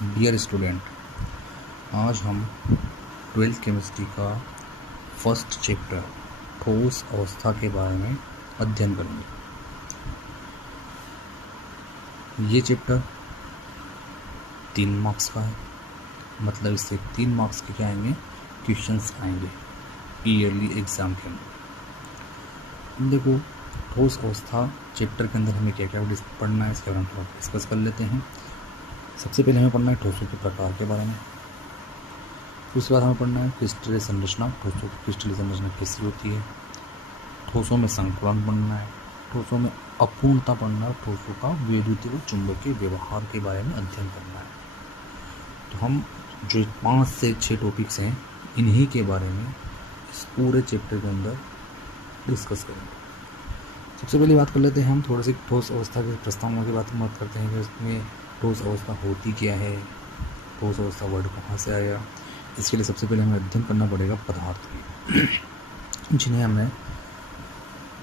Dear student, आज हम 12th chemistry का फर्स्ट चैप्टर ठोस अवस्था के बारे में अध्ययन करेंगे। ये चैप्टर 3 मार्क्स का है, मतलब इससे 3 मार्क्स के क्या आएंगे, क्वेश्चंस आएंगे ईयरली एग्जाम के अंदर। देखो, ठोस अवस्था चैप्टर के अंदर हमें क्या क्या पढ़ना है इसके बारे में थोड़ा डिस्कस कर लेते हैं। सबसे पहले हमें पढ़ना है ठोसों के प्रकार के बारे में। उसके बाद हमें पढ़ना है क्रिस्टलीय संरचना, ठोसों की क्रिस्टलीय संरचना कैसी होती है। ठोसों में संकुलन पढ़ना है, ठोसों में अपूर्णता पढ़ना है, ठोसों का वैद्युतीय व चुंबकीय व्यवहार के बारे में अध्ययन करना है। तो हम जो 5 से 6 टॉपिक्स हैं, इन्हीं के बारे में इस पूरे चैप्टर के अंदर डिस्कस करेंगे। सबसे पहले बात कर लेते हैं हम थोड़ी सी ठोस अवस्था के प्रस्तावना की बात करते हैं कि उसमें ठोस अवस्था होती क्या है, ठोस अवस्था वर्ड कहाँ से आया। इसके लिए सबसे पहले हमें अध्ययन करना पड़ेगा पदार्थ की, जिन्हें हमने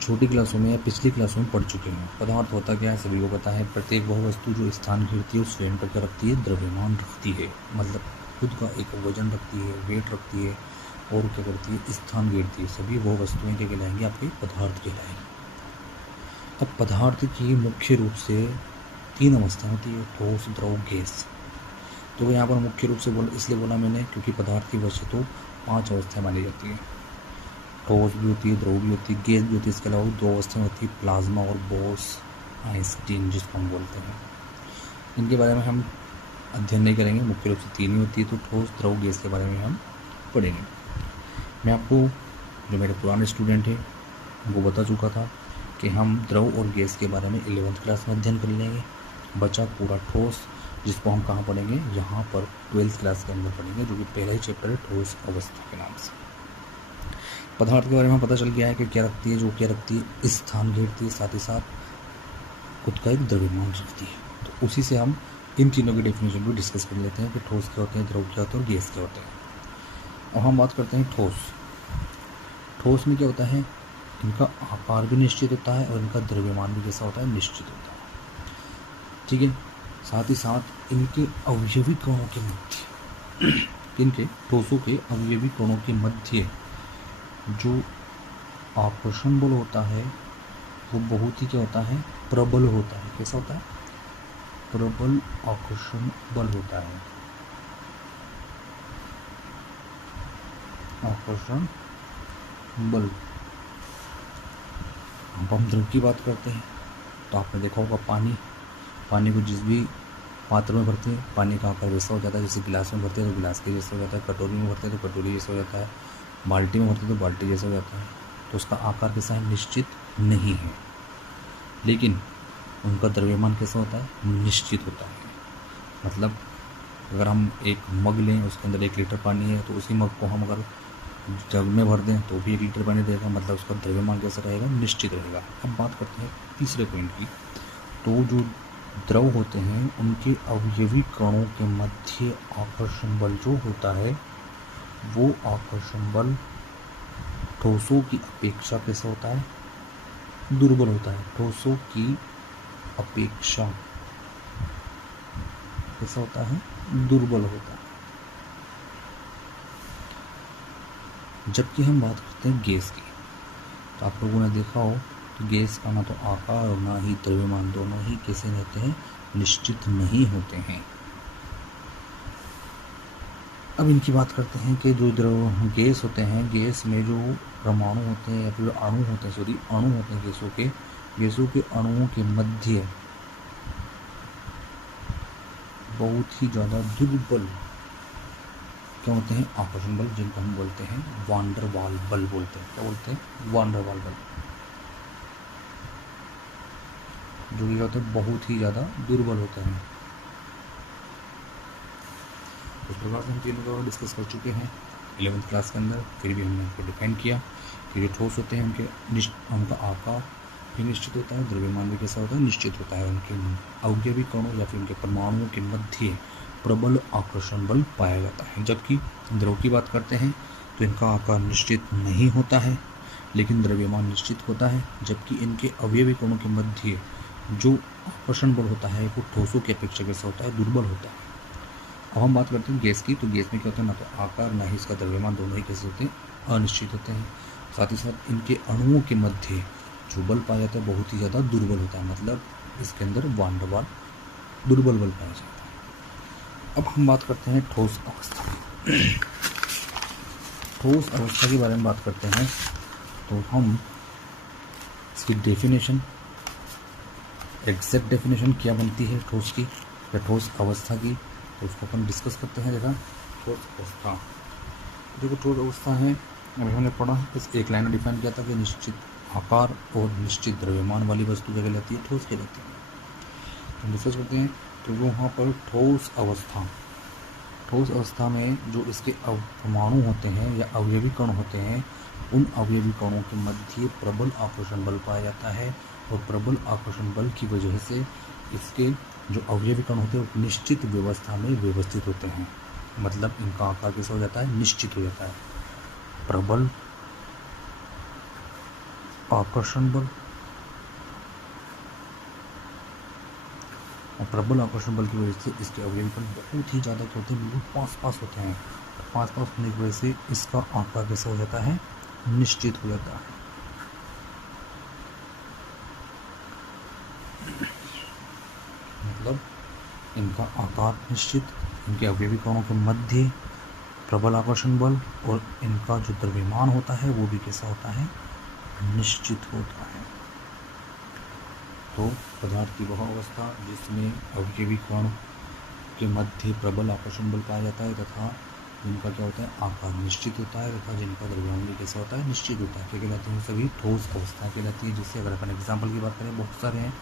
छोटी क्लासों में या पिछली क्लासों में पढ़ चुके हैं। पदार्थ होता क्या है सभी को पता है। प्रत्येक वह वस्तु जो स्थान घेरती है उस स्वयं पर क्या रखती है, द्रव्यमान रखती है, मतलब खुद का एक वजन रखती है, वेट रखती है और क्या करती है, स्थान घेरती है। सभी वह वस्तुएं क्या कहलाएंगी, आपके पदार्थ कहलाएंगी। अब पदार्थ की मुख्य रूप से 3 अवस्था होती है, ठोस, द्रव, गैस। तो यहाँ पर मुख्य रूप से इसलिए बोला मैंने क्योंकि पदार्थ की वैसे तो 5 अवस्थाएं मानी जाती है। ठोस भी होती है, द्रव भी होती है, गैस भी होती है। इसके अलावा 2 अवस्थाएं होती है, प्लाज्मा और बोस आइंस्टीन जिसको हम बोलते हैं। इनके बारे में हम अध्ययन नहीं करेंगे, मुख्य रूप से 3 ही होती है। तो ठोस, द्रव, गैस के बारे में हम पढ़ेंगे। मैं आपको, जो मेरे पुराने स्टूडेंट हैं, वो बता चुका था कि हम द्रव और गैस के बारे में 11th क्लास में अध्ययन कर लेंगे। बचा पूरा ठोस, जिसको हम कहाँ पढ़ेंगे, यहाँ पर 12th क्लास के अंदर पढ़ेंगे, जो कि पहला ही चैप्टर है ठोस अवस्था के नाम से। पदार्थ के बारे में पता चल गया है कि क्या रखती है, जो क्या रखती है, स्थान घेरती है, साथ ही साथ खुद का एक द्रव्यमान रखती है। तो उसी से हम इन तीनों की डेफिनेशन भी डिस्कस कर लेते हैं कि ठोस क्या होते हैं, द्रव क्या होता है और गैस क्या होते हैं। और हम बात करते हैं ठोस। ठोस में क्या होता है, इनका आकार भी निश्चित होता है और इनका द्रव्यमान भी कैसा होता है, निश्चित होता है। ठीक है। साथ ही साथ इनके अवयवी कणों के मध्य, इनके ठोसों के अवयवी कणों के मध्य जो आकर्षण बल होता है वो बहुत ही क्या होता है, प्रबल होता है। कैसा होता है, प्रबल आकर्षण बल होता है। आकर्षण बल। अब हम द्रव की बात करते हैं तो आपने देखा होगा पानी को जिस भी पात्र में भरते हैं, पानी का आकार वैसा हो जाता है। जैसे गिलास में भरते हैं तो गिलास के जैसा हो जाता है, कटोरी में भरते हैं तो कटोरी जैसा हो जाता है, बाल्टी में भरते हैं तो बाल्टी जैसा हो जाता है। तो उसका आकार कैसा है, निश्चित नहीं है। लेकिन उनका द्रव्यमान कैसा होता है, निश्चित होता है। मतलब अगर हम एक मग लें, उसके अंदर 1 लीटर पानी है, तो उसी मग को हम अगर जग में भर दें तो भी 1 लीटर पानी देगा, मतलब उसका द्रव्यमान कैसा रहेगा, निश्चित रहेगा। अब बात करते हैं तीसरे पॉइंट की। तो जो द्रव होते हैं उनके अवयवी कणों के मध्य आकर्षण बल जो होता है, वो आकर्षण बल ठोसों की अपेक्षा कैसा होता है, दुर्बल होता है। ठोसों की अपेक्षा कैसा होता है, दुर्बल होता है। जबकि हम बात करते हैं गैस की, तो आप लोगों ने देखा हो तो गैस का ना तो आकार और ना ही द्रव्यमान, दोनों ही कैसे रहते हैं, निश्चित नहीं होते हैं। अब इनकी बात करते हैं कि जो गैस होते हैं, गैस में जो परमाणु होते हैं या फिर अणु होते हैं गैसों के अणुओं के मध्य बहुत ही ज़्यादा दुर्बल क्या होते हैं, आकर्षण बल, जिनको हम बोलते हैं वान डर वाल बल बोलते हैं। क्या बोलते हैं, वान डर वाल बल, जो कि होते हैं बहुत ही ज़्यादा दुर्बल होते हैं। इस प्रकार से हम तीनों को डिस्कस कर चुके हैं 11th क्लास के अंदर। फिर भी हमने इसको डिफाइन किया कि जो ठोस होते हैं उनका आकार भी निश्चित होता है, द्रव्यमान भी कैसा होता है, निश्चित होता है। उनके अवयवी कणों या फिर उनके परमाणुओं के मध्य प्रबल आकर्षण बल पाया जाता है। जबकि द्रव की बात करते हैं तो इनका आकार निश्चित नहीं होता है, लेकिन द्रव्यमान निश्चित होता है। जबकि इनके अवयवी कणों के मध्य जो आकर्षण बल होता है वो ठोसों की अपेक्षा कैसा होता है, दुर्बल होता है। अब हम बात करते हैं गैस की। तो गैस में क्या होता है, ना तो आकार ना ही इसका द्रव्यमान, दोनों ही कैसे होते हैं, अनिश्चित होते हैं। साथ ही साथ इनके अणुओं के मध्य जो बल पाया जाता है बहुत ही ज़्यादा दुर्बल होता है, मतलब इसके अंदर वान वाल दुर्बल बल पाया जाता है। अब हम बात करते हैं ठोस अवस्था की। ठोस अवस्था के बारे में बात करते हैं तो हम इसकी डेफिनेशन, एग्जैक्ट डेफिनेशन क्या बनती है ठोस की या ठोस अवस्था की, तो उसको अपन डिस्कस करते हैं। देखा, ठोस अवस्था, देखो ठोस अवस्था है, अभी हमने पढ़ा इस एक लाइन में डिफाइन किया था कि निश्चित आकार और निश्चित द्रव्यमान वाली वस्तु क्या कहलाती है, ठोस कहलाती है। तो डिस्कस करते हैं। तो वहाँ पर ठोस अवस्था, ठोस अवस्था में जो इसके परमाणु होते हैं या अवयवी कण होते हैं, उन अवयवी कणों के मध्य प्रबल आकर्षण बल पाया जाता है, और प्रबल आकर्षण बल की वजह से इसके जो अवयवी कण होते हैं वो निश्चित व्यवस्था में व्यवस्थित होते हैं, मतलब इनका आकार कैसा हो जाता है, निश्चित हो जाता है। प्रबल आकर्षण बल और प्रबल आकर्षण बल की वजह से इसके अवयवी कण बहुत ही ज़्यादा क्या होते हैं, बिल्कुल पास पास होते हैं। पास पास होने की वजह से इसका आकार कैसा हो जाता है, निश्चित हो जाता है। मतलब इनका आकार निश्चित, इनके अवयवी कणों के मध्य प्रबल आकर्षण बल और इनका जो द्रव्यमान होता है वो भी कैसा होता है, निश्चित होता है। तो पदार्थ की वह अवस्था जिसमें अवयवी कण के मध्य प्रबल आकर्षण बल पाया जाता है तथा जिनका क्या होता है, आकार निश्चित होता है, तथा जिनका द्रव्यमान भी कैसा होता है, निश्चित होता है, क्या कहलाते हैं, सभी ठोस अवस्था कहलाती है। जिससे अगर अपन एग्जाम्पल की बात करें, बहुत सारे हैं,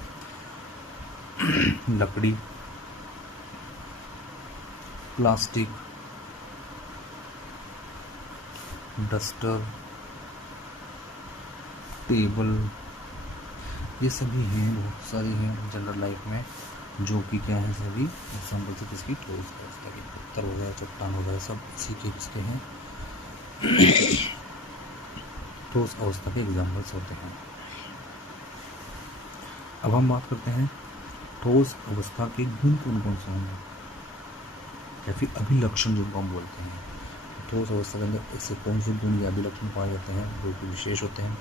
लकड़ी, प्लास्टिक, डस्टर, टेबल, ये सभी हैं, बहुत सारी हैं जनरल लाइफ में, जो कि क्या है, सभी एग्जाम्पल से किसकी, ठोस अवस्था के। पत्थर वगैरह, चट्टान वगैरह सब इसी के किसके हैं, ठोस अवस्था के एग्जाम्पल्स होते हैं। अब हम बात करते हैं ठोस अवस्था के गुण कौन कौन से होंगे, या फिर अभिलक्षण जिनको हम बोलते हैं। ठोस अवस्था के अंदर ऐसे कौन से गुण या अभिलक्षण पाए जाते हैं जो कि विशेष होते हैं।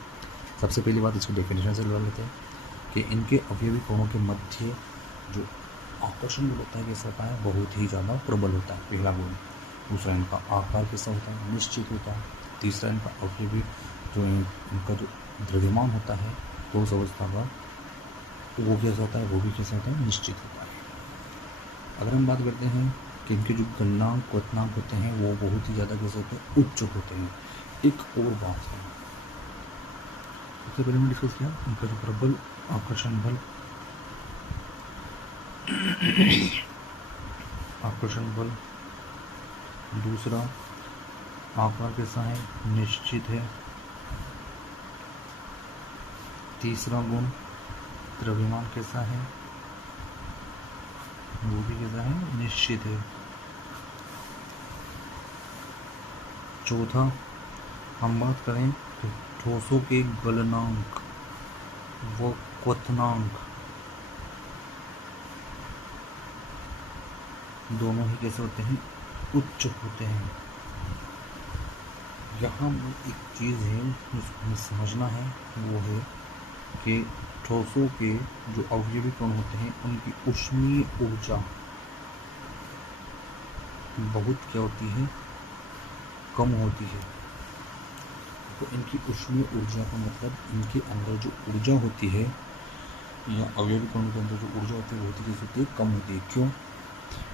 सबसे पहली बात इसकी डेफिनेशन से लगा लेते हैं कि इनके अवयवी कणों के मध्य जो आकर्षण बल होता है कैसा होता है, बहुत ही ज़्यादा प्रबल होता है, पहला गुण। दूसरा, इनका आकार कैसा होता है, निश्चित होता है। तीसरा, इनका अवयवी जो इनका जो द्रव्यमान होता है ठोस अवस्था का, तो वो कैसा होता है, वो भी कैसा होता है, निश्चित होता है। अगर हम बात करते हैं कि इनके जो गलनांक क्वथनांक होते हैं वो बहुत ही ज़्यादा कैसे होते हैं, उच्च होते हैं। एक और बात है, सबसे पहले हमने डिस्कस किया इनका जो प्रबल आकर्षण बल, आकर्षण बल, दूसरा आकार कैसा है, निश्चित है। तीसरा गुण द्रव्यमान कैसा है, वो भी कैसा है, निश्चित है। चौथा, हम बात करें तो ठोसों के गलनांक व क्वथनांक दोनों ही कैसे होते हैं, उच्च होते हैं। यहाँ एक चीज़ है जिसको हमें समझना है, वो है कि ठोसों के जो अवयवी कण होते हैं उनकी ऊष्मीय ऊर्जा बहुत क्या होती है, कम होती है। तो इनकी ऊष्मीय ऊर्जा का मतलब इनके अंदर जो ऊर्जा होती है या अवयवी कणों के अंदर जो ऊर्जा होती है वो होती है, कम होती है। क्यों?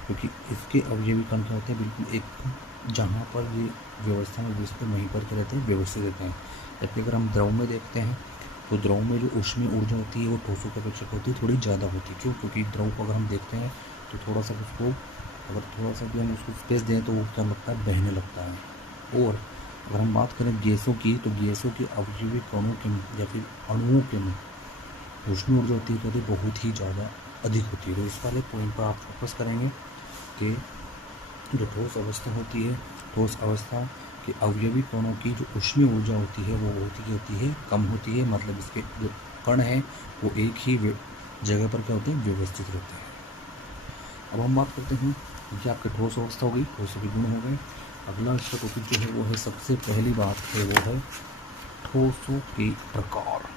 क्योंकि इसके अवयवी कण क्या होते हैं, बिल्कुल एक जहाँ पर ये व्यवस्था में व्यवस्थित वहीं पर क्या रहते हैं, व्यवस्थित रहते हैं। जबकि अगर हम द्रव में देखते हैं तो द्रव में जो ऊष्मीय ऊर्जा होती है वो ठोसों की अपेक्षा होती है, थोड़ी ज़्यादा होती है। क्यों? क्योंकि द्रव को अगर हम देखते हैं तो थोड़ा सा उसको, अगर थोड़ा सा भी हम उसको स्पेस दें तो वो क्या लगता है, बहने लगता है। और अगर हम बात करें गैसों की, तो गैसों के अवयवी कणों के या फिर अणुओं के में ऊष्मीय ऊर्जा होती है तो बहुत ही ज़्यादा अधिक होती है। तो इस वाले पॉइंट पर आप फोकस करेंगे कि जो ठोस अवस्था होती है, ठोस अवस्था के अवयवी कणों की जो ऊष्मीय ऊर्जा होती है वो होती है कम होती है। मतलब इसके जो कण हैं वो एक ही जगह पर क्या होते हैं, व्यवस्थित रहते हैं। अब हम बात करते हैं, ये आपके ठोस अवस्था हो गई, ठोसों के गुण हो गए। अगला इसका टॉपिक जो है वो है, सबसे पहली बात है वो है ठोसों के प्रकार।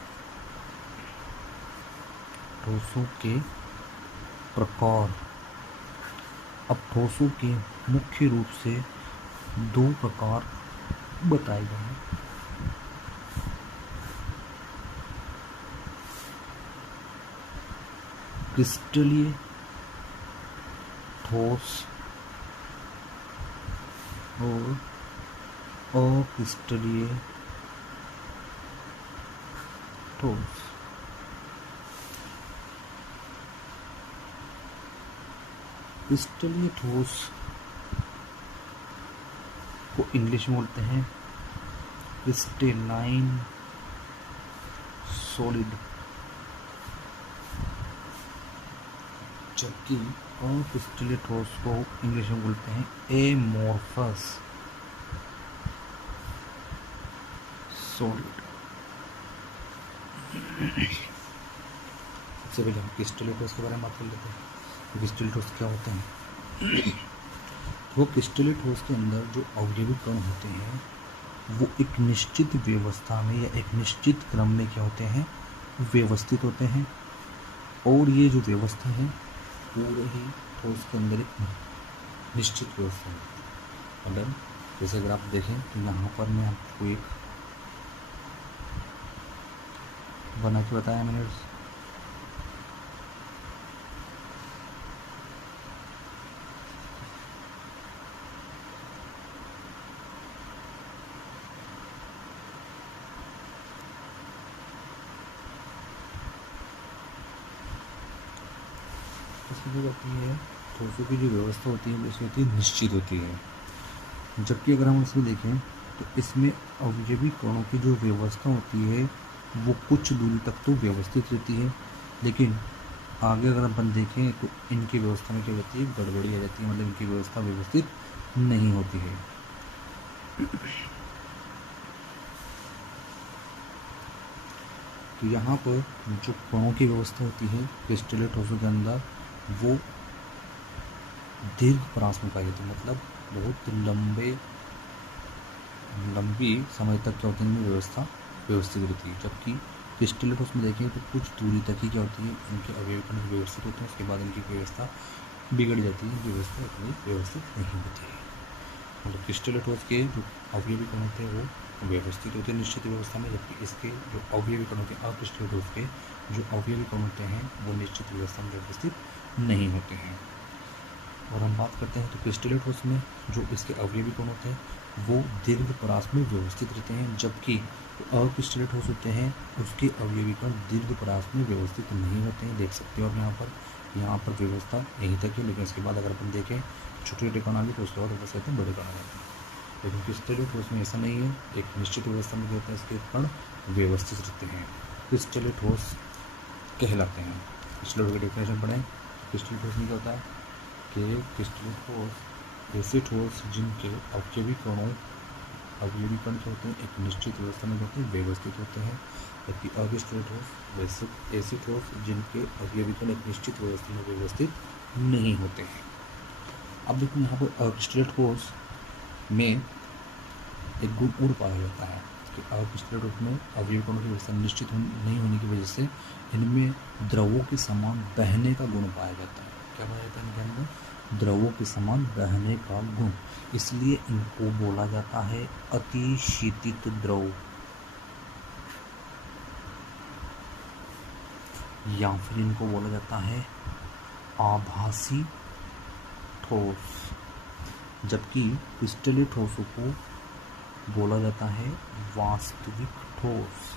ठोसों के प्रकार। अब ठोसों के मुख्य रूप से दो प्रकार बताए गए हैं। क्रिस्टलीय ठोस और अक्रिस्टलीय ठोस। क्रिस्टलीय ठोस को इंग्लिश में बोलते हैं क्रिस्टलाइन सॉलिड, जबकि अक्रिस्टलीय ठोस को इंग्लिश में बोलते हैं एमोर्फस सॉलिड। सबसे पहले हम क्रिस्टलीय ठोस के बारे में बात कर लेते हैं। क्रिस्टलीय ठोस क्या होते हैं? वो क्रिस्टलीय ठोस के अंदर जो अवयवी कण होते हैं वो एक निश्चित व्यवस्था में या एक निश्चित क्रम में क्या होते हैं, व्यवस्थित होते हैं। और ये जो व्यवस्था है पूरे ही ठोस के अंदर एक निश्चित व्यवस्था है। मतलब जैसे अगर आप देखें तो यहाँ पर मैं आपको एक बना के बताया मैंने, होती है ठोसों की जो व्यवस्था होती है वो होती है निश्चित होती है। जबकि अगर हम इसमें देखें तो इसमें अवयवी कणों की जो व्यवस्था होती है वो कुछ दूरी तक तो व्यवस्थित रहती है, लेकिन आगे अगर अपन देखें तो इनकी व्यवस्था में क्या होती है, गड़बड़ी आ जाती है। मतलब इनकी व्यवस्था व्यवस्थित नहीं होती है। तो यहाँ पर जो कणों की व्यवस्था होती है क्रिस्टलीय ठोसों के अंदर वो दीर्घ परास में पाई जाती है। मतलब बहुत लंबी समय तक क्या होती है, इनमें व्यवस्था व्यवस्थित रहती है। जबकि क्रिस्टलीय ठोस में देखें तो कुछ दूरी तक ही क्या होती है, इनके अवयवी कण व्यवस्थित होते हैं, उसके बाद इनकी व्यवस्था बिगड़ जाती है, व्यवस्था इतनी व्यवस्थित नहीं होती है। मतलब क्रिस्टलीय ठोस के जो अवयवी कण होते हैं वो व्यवस्थित होते हैं निश्चित व्यवस्था में, जबकि इसके जो अवयवी कण होते हैं अक्रिस्टलीय ठोस के जो अवयवी कण होते हैं वो निश्चित व्यवस्था में व्यवस्थित नहीं होते हैं। और हम बात करते हैं तो क्रिस्टलीय ठोस में जो इसके अवयवी कण होते हैं वो दीर्घ परास में व्यवस्थित रहते हैं, जबकि अक्रिस्टलीय ठोस होते हैं उसके अवयवी कण दीर्घ परास में व्यवस्थित नहीं होते हैं। देख सकते हो आप यहाँ पर व्यवस्था यहीं तक है, लेकिन इसके बाद अगर अपन देखें छोटे छोटे कण आ गए तो उसके बाद व्यवस्था कहते हैं बड़े कण आ जाते हैं। लेकिन क्रिस्टलीय ठोस में ऐसा नहीं है, एक निश्चित व्यवस्था में होता है इसके कण व्यवस्थित रहते हैं, क्रिस्टलीय ठोस कहलाते हैं। क्रिस्टलीय ठोस की डेफिनेशन पढ़ें। क्रिस्टलीय ठोस में क्या होता है कि क्रिस्टलीय ठोस ऐसे ठोस जिनके अवयवी कण क्या होते हैं एक निश्चित व्यवस्था में होते हैं, व्यवस्थित होते हैं। जबकि अक्रिस्टलीय ठोस वैसे ऐसे ठोस जिनके अवयवी कण एक निश्चित व्यवस्था में व्यवस्थित नहीं होते हैं। अब देखो यहाँ पर अक्रिस्टलीय ठोस में एक गुण और पाया जाता है कि अक्रिस्टलीय ठोस में अवयवी कणों की व्यवस्था निश्चित नहीं होने की वजह से इनमें द्रवों के समान बहने का गुण पाया जाता है। क्या पाया जाता है इनके अंदर? द्रवों के समान बहने का गुण, इसलिए इनको बोला जाता है अतिशीतित द्रव या फिर इनको बोला जाता है आभासी ठोस। जबकि क्रिस्टलीय ठोसों को बोला जाता है वास्तविक ठोस।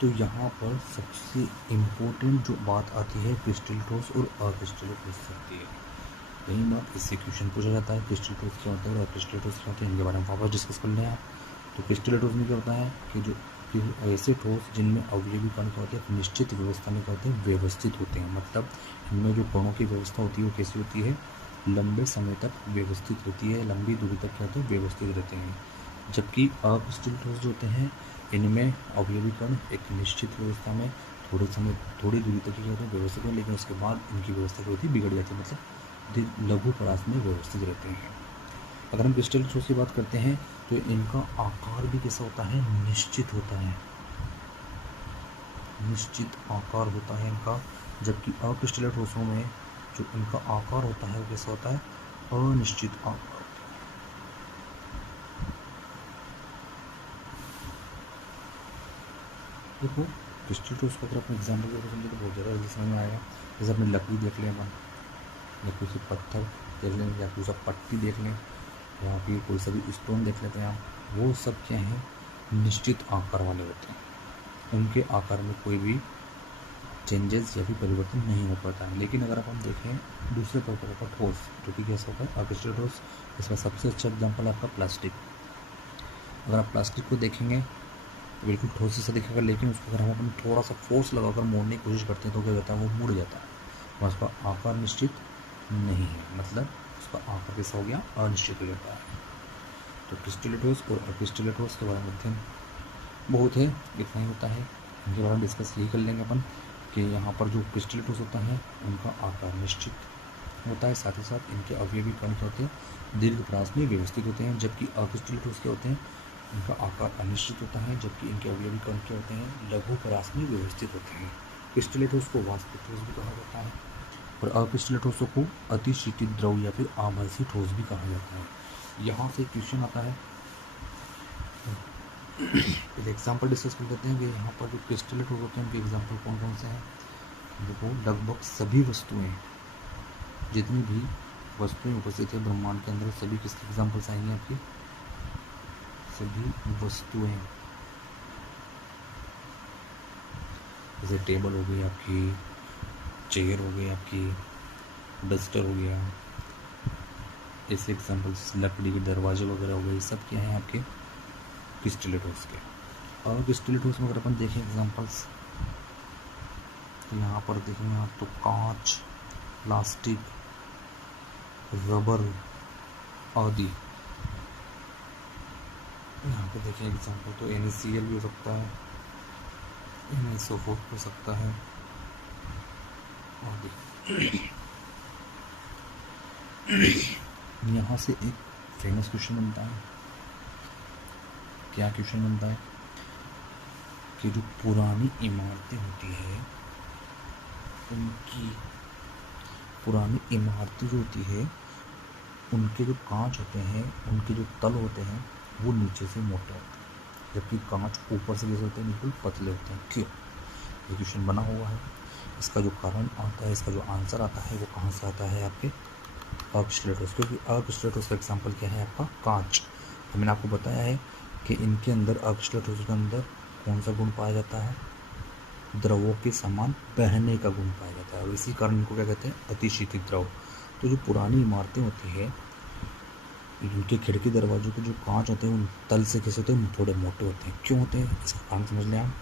तो यहाँ पर सबसे इम्पोर्टेंट जो बात आती है क्रिस्टलीय ठोस और अक्रिस्टलीय ठोस से आती है। यही बात इससे क्वेश्चन पूछा जाता है, क्रिस्टलीय ठोस क्या होता है और अक्रिस्टलीय ठोस क्या होते हैं, इनके बारे में वापस डिस्कस कर लें आप। तो क्रिस्टलीय ठोस में क्या होता है कि जो ऐसे ठोस जिनमें अवयवी कण क्या होते हैं निश्चित व्यवस्था में क्या होते हैं व्यवस्थित होते हैं। मतलब इनमें जो कणों की व्यवस्था होती है वो कैसी होती है, लंबे समय तक व्यवस्थित होती है, लंबी दूरी तक क्या होते हैं व्यवस्थित रहते हैं। जबकि अक्रिस्टलीय ठोस जो होते हैं इनमें अवयवी कण एक निश्चित व्यवस्था में थोड़ी दूरी तक क्या होते हैं व्यवस्थित हो, लेकिन उसके बाद इनकी व्यवस्था क्या होती है बिगड़ जाती है, मतलब लघु परास में व्यवस्थित रहते हैं। अगर हम क्रिस्टल ठोस की बात करते हैं तो इनका आकार भी कैसा होता है, निश्चित होता है, निश्चित आकार होता है इनका। जबकि अक्रिस्टलीय ठोसों में जो इनका आकार होता है वो कैसा होता है, अनिश्चित आकार। देखो क्रिस्टल ठोस का अगर अपने एग्जाम्पल के समझे तो बहुत ज़्यादा जल्दी समझ में आएगा। जैसे अपनी लकड़ी देख लें अपन, या कोई सी पत्थर देख लें, या कोई सा पट्टी देख लें, या फिर कोई सा भी स्टोन देख लेते हैं आप, वो सब क्या है, निश्चित आकार वाले होते हैं। उनके आकार में कोई भी चेंजेस या फिर परिवर्तन नहीं हो पाता है। लेकिन अगर आप हम देखें दूसरे प्रकार का ठोस जो कि कैसा होता है, अक्रिस्टल ठोस, इसका सबसे अच्छा एग्जाम्पल है आपका प्लास्टिक। अगर आप प्लास्टिक को देखेंगे तो बिल्कुल ठोस जैसा दिखेगा, लेकिन उसको अगर हम अपन थोड़ा सा फोर्स लगाकर मोड़ने की कोशिश करते हैं तो क्या होता है, वो मुड़ जाता है, और उसका आकार निश्चित नहीं है, मतलब उसका आकार कैसा हो गया, अनिश्चित हो जाता है। तो क्रिस्टलीय ठोस और अक्रिस्टलीय ठोस के बारे में अध्ययन बहुत है, इतना ही होता है। इनके बारे में डिस्कस यही कर लेंगे अपन कि यहाँ पर जो क्रिस्टलीय ठोस होता है उनका आकार निश्चित होता है, साथ ही साथ इनके अवयवी कण क्या होते हैं, दीर्घ परास में व्यवस्थित होते हैं। जबकि अक्रिस्टलीय ठोस क्या होते हैं, इनका आकार अनिश्चित होता है, जबकि इनके अवयवी कण क्या होते हैं, लघु परास में व्यवस्थित होते हैं। क्रिस्टलीय ठोस को वास्तविक ठोस भी कहा जाता है, और अक्रिस्टलीय ठोसों को अतिशीतित द्रव या फिर आभासी ठोस भी कहा जाता है। यहाँ से क्वेश्चन आता है, एग्जाम्पल डिस्कस कर लेते हैं कि यहाँ पर जो क्रिस्टलीय ठोस होते हैं उनके एग्जाम्पल कौन कौन से हैं। देखो लगभग सभी वस्तुएं, जितनी भी वस्तुएं उपस्थित है ब्रह्मांड के अंदर, सभी किसके एग्जाम्पल्स आएंगे आपकी, सभी वस्तुएं, जैसे टेबल हो गई आपकी, चेयर हो गई आपकी, डस्टर हो गया, ऐसे एग्जाम्पल्स, लकड़ी के दरवाजे वगैरह हो गए, सब क्या है आपके क्रिस्टलीय ठोस के। और क्रिस्टलीय ठोस में अगर अपन देखें एग्जाम्पल्स तो यहाँ पर देखेंगे आप तो कांच, प्लास्टिक, रबर आदि। यहाँ पे देखें एग्जाम्पल तो NaCl भी हो सकता है, NaSO4 हो सकता है आदि। यहाँ से एक फेमस क्वेश्चन बनता है, क्या क्वेश्चन बनता है कि जो पुरानी इमारतें होती है, उनकी पुरानी इमारतें जो होती है उनके जो कांच होते हैं, उनके जो तल होते हैं वो नीचे से मोटे होते हैं, जबकि कांच ऊपर से कैसे होते हैं, बिल्कुल पतले होते हैं। क्यों, ये क्वेश्चन बना हुआ है। इसका जो कारण आता है, इसका जो आंसर आता है वो कहाँ से आता है, आपके अक्रिस्टलीय ठोस। क्योंकि अक्रिस्टलीय ठोस का एग्जाम्पल क्या है, आपका कांच। तो मैंने आपको बताया है कि इनके अंदर अक्रिस्टलीय ठोस के अंदर कौन सा गुण पाया जाता है, द्रवों के समान बहने का गुण पाया जाता है, और इसी कारण इनको क्या कहते हैं, अतिशीतित द्रव। तो जो पुरानी इमारतें होती है, इनके खिड़की दरवाजों के जो कांच होते हैं उन तल से कैसे होते हैं, थोड़े मोटे होते हैं। क्यों होते हैं, इसका कारण समझ लें आप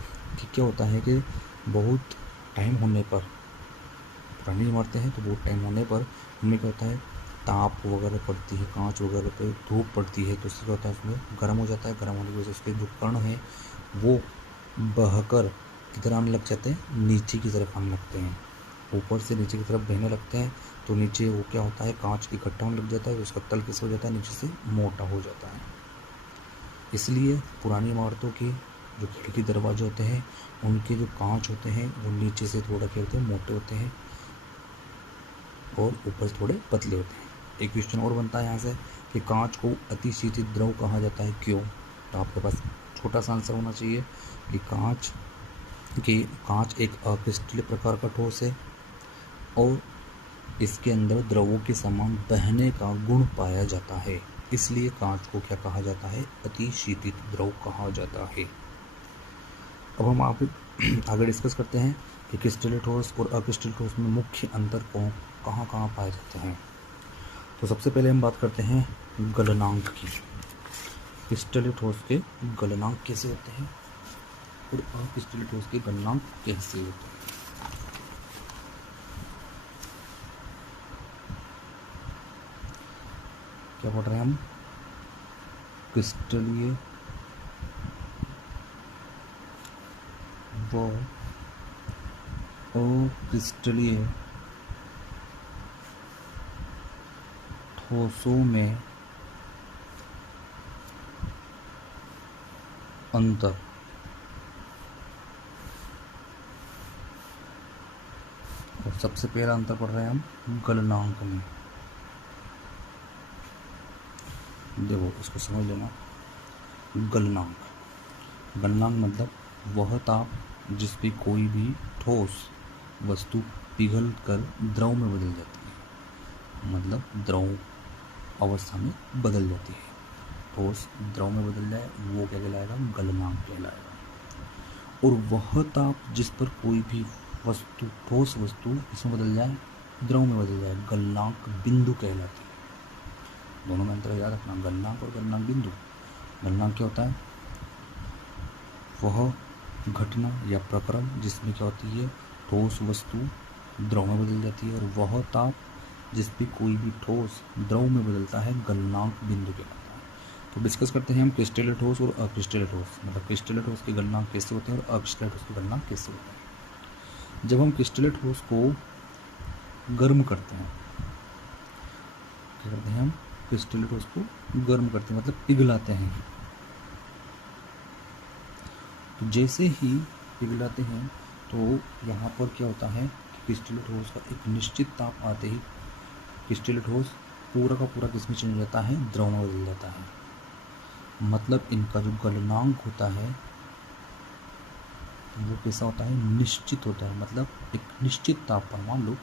कि क्या होता है कि बहुत टाइम होने पर, पुरानी इमारतें हैं तो बहुत टाइम होने पर उनमें क्या होता है, ताप वगैरह पड़ती है, कांच वगैरह पे धूप पड़ती है, तो उससे क्या होता है, उसमें गर्म हो जाता है। गर्म होने की वजह से उसके जो कण हैं वो बहकर किधर आने लग जाते हैं, नीचे की तरफ आने लगते हैं, ऊपर से नीचे की तरफ बहने लगते हैं। तो नीचे वो क्या होता है, कांच इकट्ठा होने लग जाता है, उसका तल कैसे हो जाता है, नीचे से मोटा हो जाता है। इसलिए पुरानी इमारतों के जो खिड़की दरवाजे होते हैं उनके जो कांच होते हैं वो नीचे से थोड़ा क्या होते हैं, मोटे होते हैं, और ऊपर से थोड़े पतले होते हैं। एक क्वेश्चन और बनता है यहाँ से कि कांच को अतिशीतित द्रव कहा जाता है, क्यों। तो आपके पास छोटा सा आंसर होना चाहिए कि कांच एक अक्रिस्टलीय प्रकार का ठोस है, और इसके अंदर द्रवों के समान बहने का गुण पाया जाता है, इसलिए कांच को क्या कहा जाता है, अतिशीतित द्रव कहा जाता है। अब हम आगे डिस्कस करते हैं कि क्रिस्टलीय ठोस और अक्रिस्टलीय ठोस में मुख्य अंतर कहाँ कहाँ पाए जाते हैं। तो सबसे पहले हम बात करते हैं गलनांक की। क्रिस्टलीय ठोस के गलनांक कैसे होते हैं और अक्रिस्टलीय ठोस के गलनांक कैसे होते हैं। क्या पढ़ रहे हैं हम, क्रिस्टलीय व अक्रिस्टलीय ठोसों में अंतर। और सबसे पहला अंतर पढ़ रहे हैं हम गलनांक में। देखो इसको समझ लेना। गलनांक मतलब वह ताप जिस पे कोई भी ठोस वस्तु पिघल कर द्रव में बदल जाती है, मतलब द्रव अवस्था में बदल जाती है। ठोस द्रव में बदल जाए वो क्या कहलाएगा? गलनांक कहलाएगा। और वह ताप जिस पर कोई भी वस्तु, ठोस वस्तु इसमें बदल जाए, द्रव में बदल जाए, गलनांक बिंदु कहलाती है। दोनों में अंतर याद रखना, गलनांक और गलनांक बिंदु। गलनांक क्या होता है? वह घटना या प्रक्रम जिसमें क्या होती है, ठोस वस्तु द्रव में बदल जाती है, और वह ताप जिस पे कोई भी ठोस द्रव में बदलता है, गलनांक बिंदु कहलाता है। तो डिस्कस करते हैं हम क्रिस्टलीय ठोस और अक्रिस्टलीय ठोस, मतलब क्रिस्टलीय ठोस के गलनांक कैसे होते हैं और अक्रिस्टलीय ठोस के गलनांक कैसे होते हैं। जब हम क्रिस्टलीय ठोस को गर्म करते हैं, क्या करते हैं हम? क्रिस्टलीय ठोस को गर्म करते हैं, मतलब पिघलाते हैं। तो जैसे ही पिघलाते हैं तो यहाँ पर क्या होता है, क्रिस्टलीय ठोस का एक निश्चित ताप आते ही क्रिस्टलीय ठोस पूरा का पूरा किस में चेंज हो जाता है? द्रव में बदल जाता है। मतलब इनका जो गलनांक होता है वो कैसा होता है? निश्चित होता है। मतलब एक निश्चित ताप पर, मान लो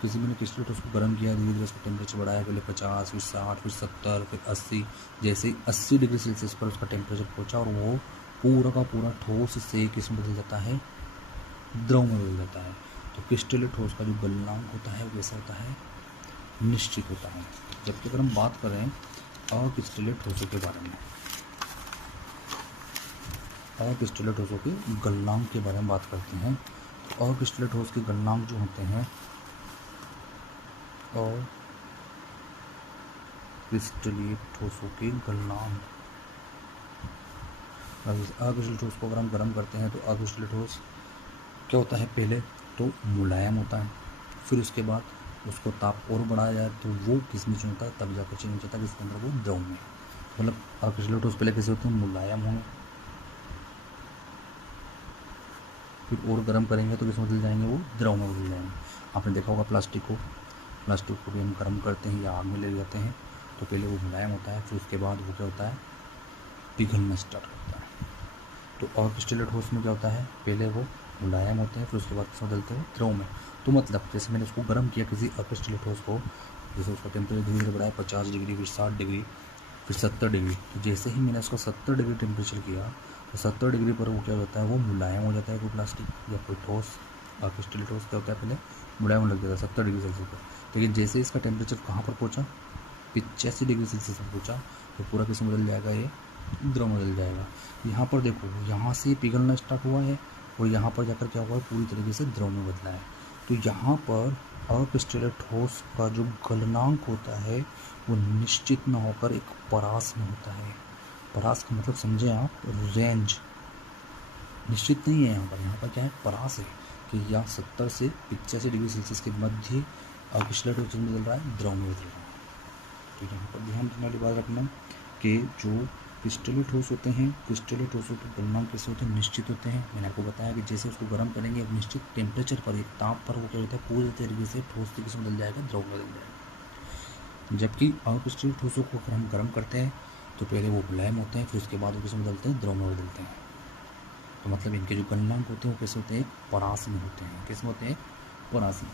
किसी ने क्रिस्टलीय ठोस को गर्म किया, धीरे धीरे उसका टेम्परेचर बढ़ाया, पहले 50, फिर 60, फिर 70, फिर 80। जैसे 80 डिग्री सेल्सियस पर उसका टेम्परेचर पहुंचा और वो पूरा का पूरा ठोस से किस में बदल जाता है? द्रव में बदल जाता है। तो क्रिस्टलीय ठोस का जो गलनांक होता है वो कैसा होता है? निश्चित होता है। जबकि अगर हम बात करें अक्रिस्टलीय ठोसों के बारे में, अक्रिस्टलीय ठोसों के गलनांक के बारे में बात करते हैं, तो अक्रिस्टलीय ठोस के गलनांक जो होते हैं, और क्रिस्टलीय ठोसों के गलनांक, अक्रिस्टलीय ठोस को अगर हम गर्म करते हैं तो अक्रिस्टलीय ठोस क्या होता है? पहले तो मुलायम होता है, फिर उसके बाद उसको ताप और बढ़ाया जाए तो वो किस में चेंज होता है? तब जाकर चेंज होता है किसके अंदर? वो द्रव में। मतलब अक्रिस्टलीय ठोस पहले कैसे होते हैं? मुलायम होंगे, फिर और गर्म करेंगे तो किस में बदल जाएंगे? वो द्रव में बदल जाएंगे। आपने देखा होगा प्लास्टिक को भी हम गर्म करते हैं या आग में ले जाते हैं तो पहले वो मुलायम होता है, फिर उसके बाद वो क्या होता है? पिघलना स्टार्ट करता है। तो अक्रिस्टलीय ठोस में क्या होता है? पहले वो मुलायम होते हैं, फिर उसके बाद किस में बदलते हैं? द्रव में। तो मतलब जैसे मैंने उसको गर्म किया किसी अक्रिस्टलीय ठोस को, जैसे उसका टेम्परेचर धीरे धीरे बढ़ाया 50 डिग्री, फिर 60 डिग्री, फिर 70 डिग्री। तो जैसे ही मैंने उसको 70 डिग्री टेम्परेचर किया तो 70 डिग्री पर वो क्या होता है? वो मुलायम हो जाता है। कोई प्लास्टिक या कोई ठोस, अक्रिस्टलीय ठोस क्या होता है? पहले मुलायम लग जाता है 70 डिग्री सेल्सियस पर, लेकिन जैसे इसका टेम्परेचर कहाँ पर पहुँचा? 85 डिग्री सेल्सियस पर पहुँचा, तो पूरा किस में बदल जाएगा? ये द्रव में बदल जाएगा। यहाँ पर देखो, यहाँ से पिघलना स्टार्ट हुआ है और यहाँ पर जाकर क्या हुआ है? पूरी तरीके से द्रव में बदला है। तो यहाँ पर अक्रिस्टलीय ठोस का जो गलनांक होता है वो निश्चित न होकर एक परास में होता है। परास का मतलब समझे आप? रेंज निश्चित नहीं है यहाँ पर क्या है? परास है कि यहाँ 70 से 85 डिग्री सेल्सियस के मध्य अक्रिस्टलीय ठोस में बदल रहा है, द्रव में बदल रहा है। तो यहाँ पर ध्यान रखने वाली बात रखना कि जो क्रिस्टलीय ठोस होते हैं, क्रिस्टलीय ठोसों के गलनांक कैसे होते हैं? निश्चित होते हैं। मैंने आपको बताया कि जैसे उसको गर्म करेंगे एक निश्चित टेम्परेचर पर, एक ताप पर, वो क्या होता है? पूरी तरीके से ठोस से किस में बदल जाएगा? द्रव में बदल जाएगा। जबकि अक्रिस्टलीय ठोसों को अगर हम गर्म करते हैं तो पहले वो मुलायम होते हैं, फिर उसके बाद वो किस में बदलते हैं? द्रव में बदलते हैं। तो मतलब इनके जो गलनांक होते हैं वो कैसे होते हैं? परास में होते हैं। किस में होते हैं? परास में।